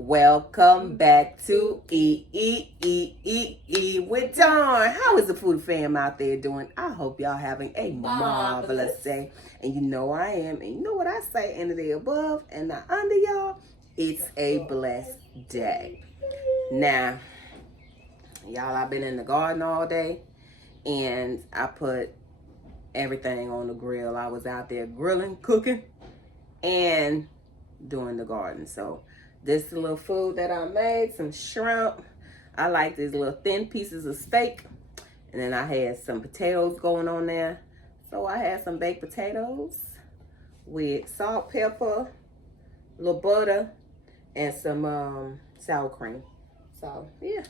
Welcome back to E with Dawn. How is the Foodie Fam out there doing? I hope y'all having a marvelous day. And you know I am. And you know what I say, end of the above and the under, y'all. It's a blessed day. Now, y'all, I've been in the garden all day. And I put everything on the grill. I was out there grilling, cooking, and doing the garden. So this is a little food that I made, some shrimp. I like these little thin pieces of steak. And then I had some potatoes going on there. So I had some baked potatoes with salt, pepper, a little butter, and some sour cream. So yeah,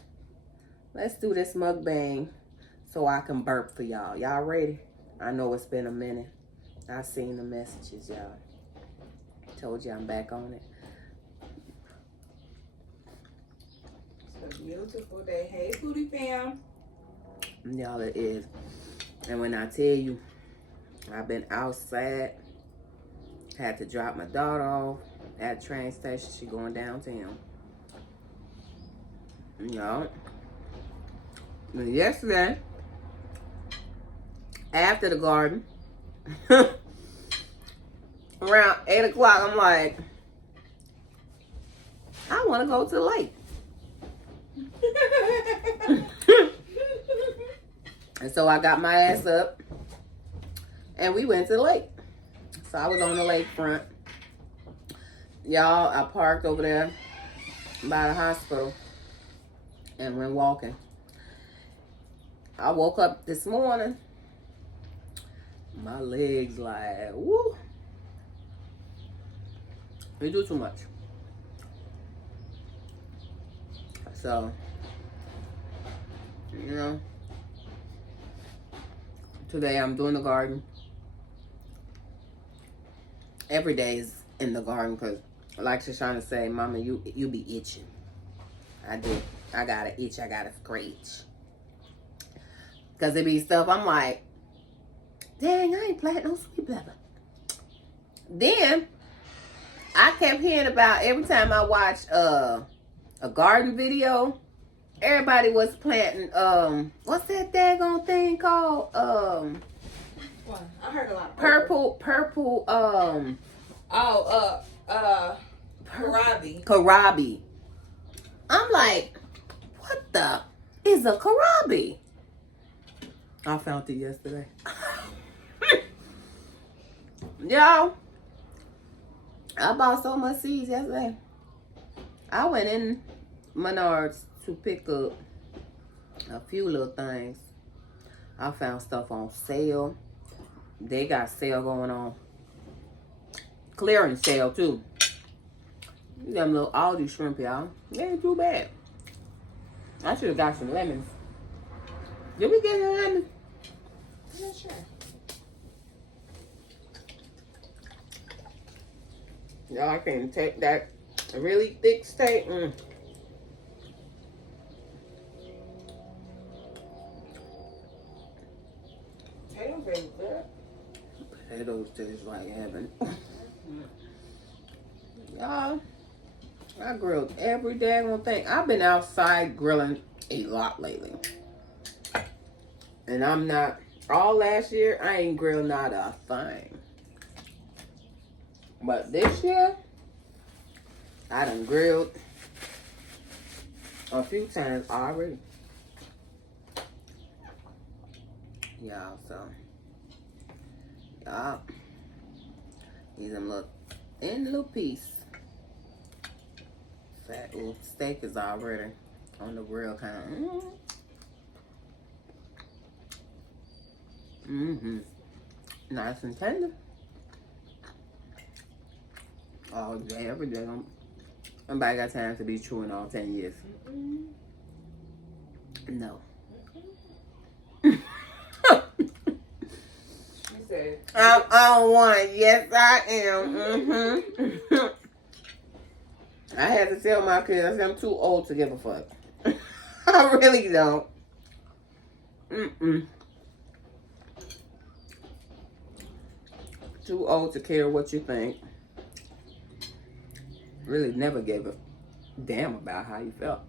let's do this mukbang so I can burp for y'all. Y'all ready? I know it's been a minute. I've seen the messages, y'all. Told you I'm back on it. It's a beautiful day. Hey, Foodie Fam. Y'all, it is. And when I tell you, I've been outside. Had to drop my daughter off at the train station. She going downtown. Y'all. And yesterday, after the garden, around 8 o'clock, I'm like, I want to go to the lake. And so I got my ass up and we went to the lake. So I was on the lakefront. Y'all, I parked over there by the hospital and went walking. I woke up this morning, my legs like, woo. We do too much. So, you know, today I'm doing the garden. Every day is in the garden because, like she's trying to say, Mama, you be itching. I do. I got to itch. I got to scratch. Because it be stuff I'm like, dang, I ain't planting no sweet pepper. Then, I kept hearing about every time I watch a garden video, everybody was planting, what's that daggone thing called? What? I heard a lot of Purple, Karabi. Karabi. I'm like, what the is a Karabi? I found it yesterday. Y'all, I bought so much seeds yesterday. I went in Menards to pick up a few little things. I found stuff on sale. They got sale going on. Clearance sale too. Them little Aldi shrimp, y'all. They ain't too bad. I should have got some lemons. Did we get any lemons? Yeah, sure. Y'all, I can take that really thick steak. Potatoes are good. Potatoes taste like heaven. Y'all, I grilled every daggone thing. I've been outside grilling a lot lately. And I'm not, all last year, I ain't grilled not a thing. But this year, I done grilled a few times already. Y'all, so, y'all, these them look in little piece. Fat little steak is already on the grill, kind of. Nice and tender. All day, every day. Nobody got time to be chewing all 10 years. No. She said, I'm on one. Yes, I am. I had to tell my kids, I said, I'm too old to give a fuck. I really don't. Too old to care what you think. Really never gave damn about how you felt.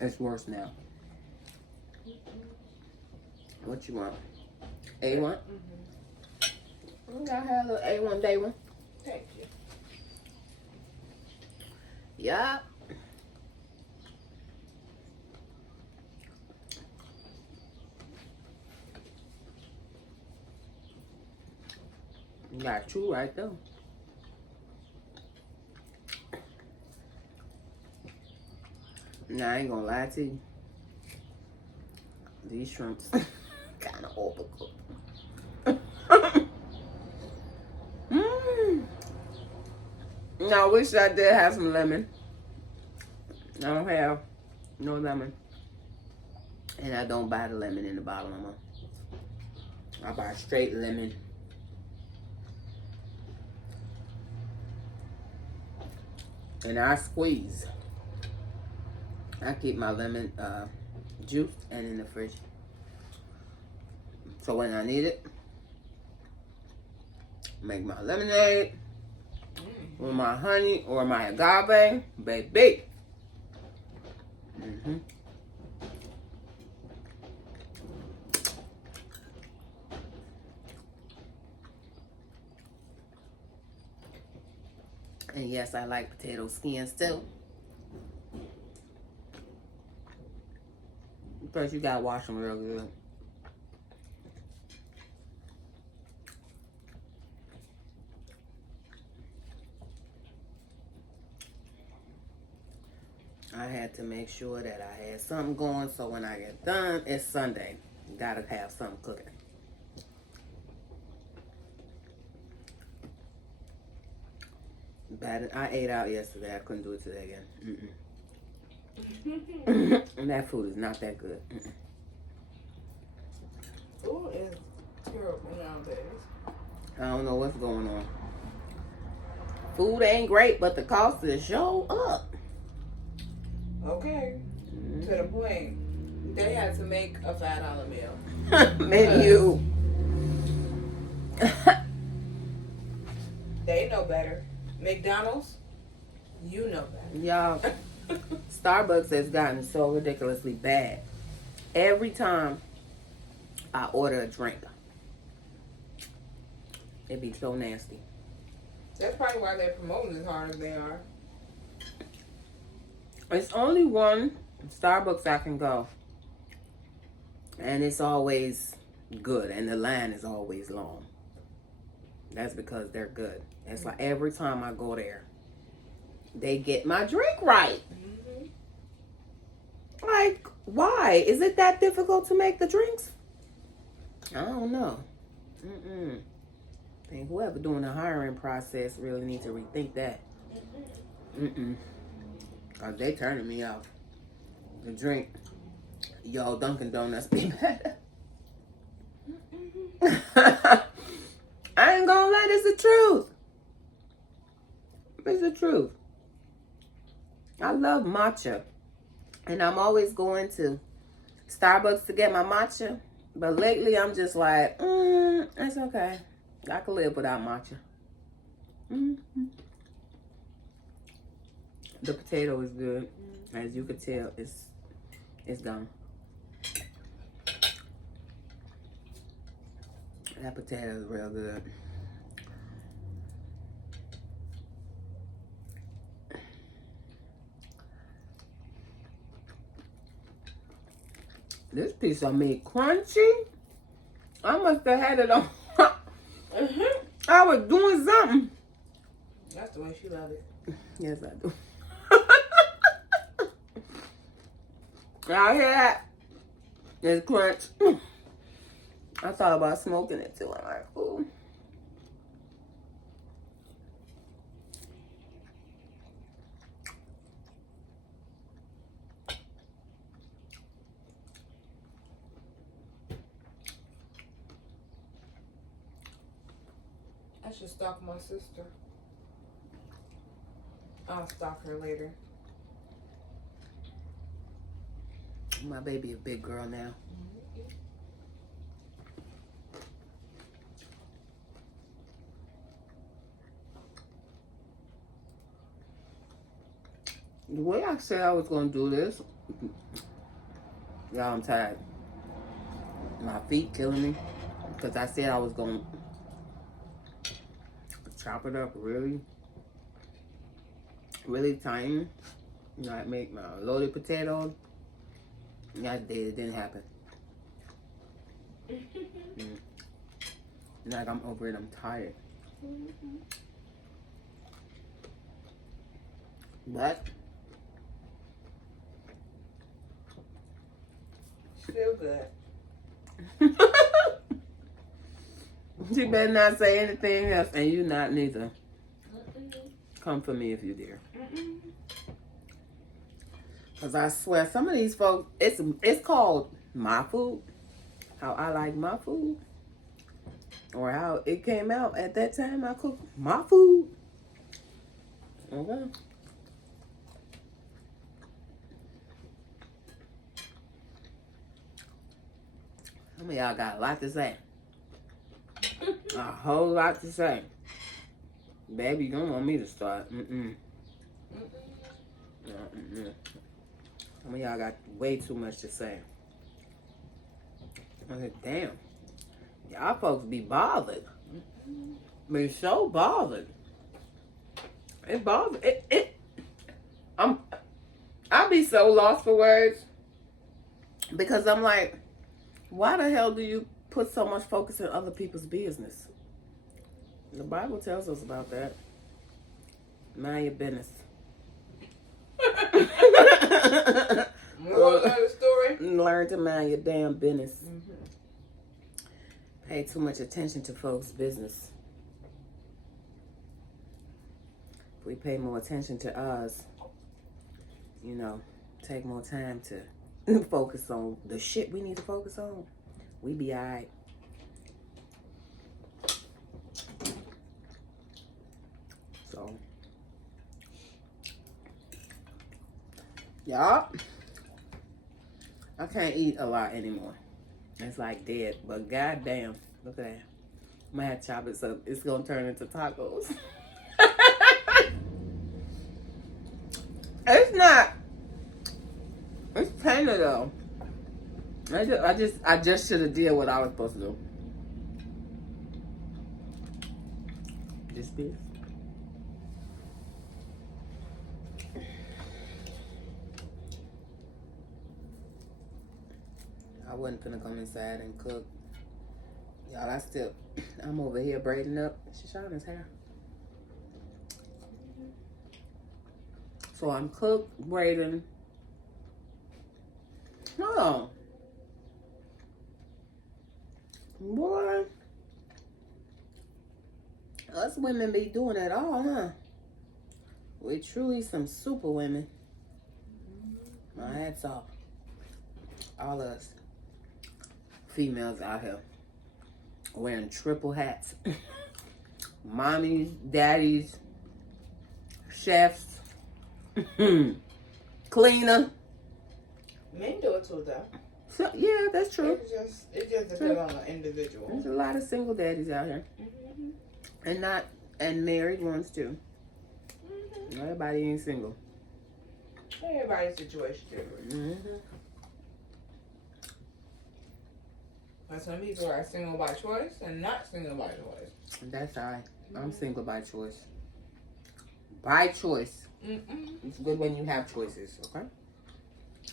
It's worse now. What you want? A1? I had a little A1 day one. Thank you. Yeah. You got two right there. Nah, I ain't gonna lie to you. These shrimps kind of overcooked. I wish I did have some lemon. I don't have no lemon. And I don't buy the lemon in the bottle no more. I buy straight lemon. And I squeeze. I keep my lemon juice and in the fridge. So when I need it, make my lemonade with my honey or my agave, baby. And yes, I like potato skins too. But you gotta wash them real good. I had to make sure that I had something going so when I get done, it's Sunday. You gotta have something cooking. But I ate out yesterday. I couldn't do it today again. And that food is not that good. Food is terrible nowadays. I don't know what's going on. Food ain't great, but the cost is show up. Okay. To the point, they had to make a $5 meal. Menu. They know better. McDonald's, you know better. Y'all, Starbucks has gotten so ridiculously bad. Every time I order a drink, it be so nasty. That's probably why they're promoting as hard as they are. It's only one Starbucks I can go. And it's always good. And the line is always long. That's because they're good. It's like every time I go there, they get my drink right. Like, why? Is it that difficult to make the drinks? I don't know. I think whoever doing the hiring process really needs to rethink that. Cause they turning me off. The drink, y'all Dunkin' Donuts be better. I ain't gonna lie, it's the truth. It's the truth. I love matcha. And I'm always going to Starbucks to get my matcha. But lately I'm just like, it's okay. I can live without matcha. The potato is good. As you can tell, it's gone. That potato is real good. This piece of meat crunchy. I must have had it on. I was doing something. That's the way she loves it. Yes, I do. Y'all hear that? It's crunch. I thought about smoking it too. I'm like, ooh. I should stalk my sister. I'll stalk her later. My baby a big girl now. The way I said I was gonna do this, y'all, I'm tired. My feet killing me because I said I was gonna chop it up really tiny. You know, I make my loaded potatoes. And I did. It didn't happen. Like I'm over it. I'm tired. But Feel good. She better not say anything else, and you not neither. Come for me if you dare. Cause I swear, some of these folks, it's called my food, how I like my food, or how it came out at that time I cooked my food. Okay. Some of y'all got a lot to say. A whole lot to say. Baby, you don't want me to start. Some of y'all got way too much to say. I said, damn. Y'all folks be bothered. Be so bothered. It bothers. I be so lost for words. Because I'm like, why the hell do you put so much focus in other people's business? The Bible tells us about that. Mind your business. Moral of the story? Learn to mind your damn business. Pay too much attention to folks' business. If we pay more attention to ours, you know, take more time to focus on the shit we need to focus on, we be alright. So, y'all, I can't eat a lot anymore. It's like dead, but goddamn, look at that. I'm gonna have to chop it so it's gonna turn into tacos. It's not. It's tender though. I just should have did what I was supposed to do. This piece. I wasn't finna come inside and cook. Y'all, I'm over here braiding up Shoshana's hair. So I'm braiding. Oh. Boy. Us women be doing it all, huh? We're truly some super women. My hats off. All of us females out here wearing triple hats. Mommies, daddies, chefs, cleaner. Men do it too, though. So, yeah, that's true. It just depends on the individual. There's a lot of single daddies out here. And married ones too. Everybody ain't single. Everybody's situation different. But some people are single by choice and not single by choice. That's all right. I'm single by choice. By choice. It's good when you have choices, okay?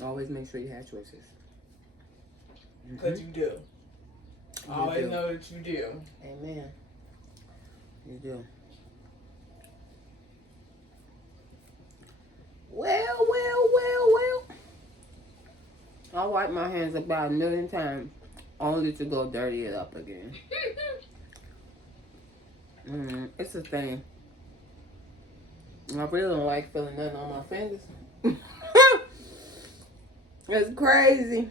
Always make sure you have choices. Because you do. Always know that you do. Amen. You do. Well. I wipe my hands about 1,000,000 times only to go dirty it up again. It's a thing. I really don't like feeling nothing on my fingers. It's crazy.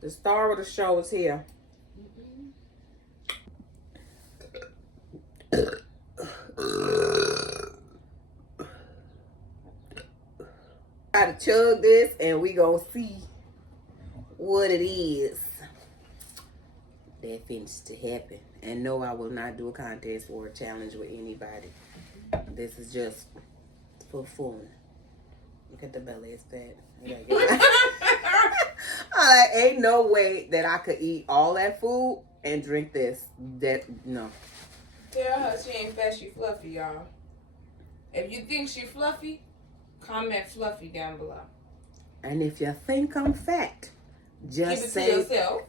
The star of the show is here. Gotta chug this and we gonna see what it is. That finished to happen. And no, I will not do a contest or a challenge with anybody. This is just for fun. Look at the belly, it's fat. Ain't no way that I could eat all that food and drink this. No. Tell her she ain't fat, she fluffy, y'all. If you think she fluffy, comment fluffy down below. And if you think I'm fat, just Keep it say to yourself.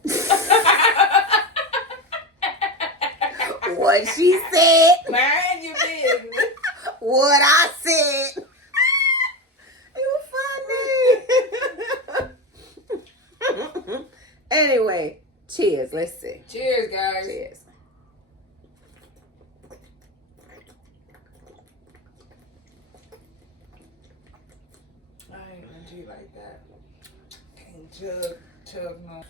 what she said. Mind your business. What I said. You funny. Anyway, cheers. Let's see. Cheers, guys. Cheers. I ain't gonna do like that. Can't chug no.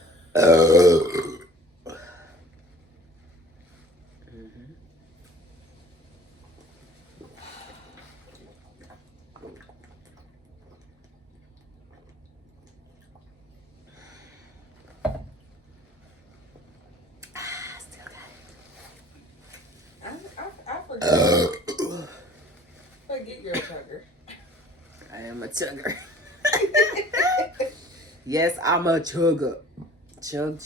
I forget you're a chugger. I am a chugger. Yes, I'm a chugger. Chug.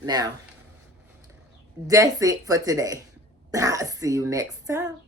Now, that's it for today. I'll see you next time.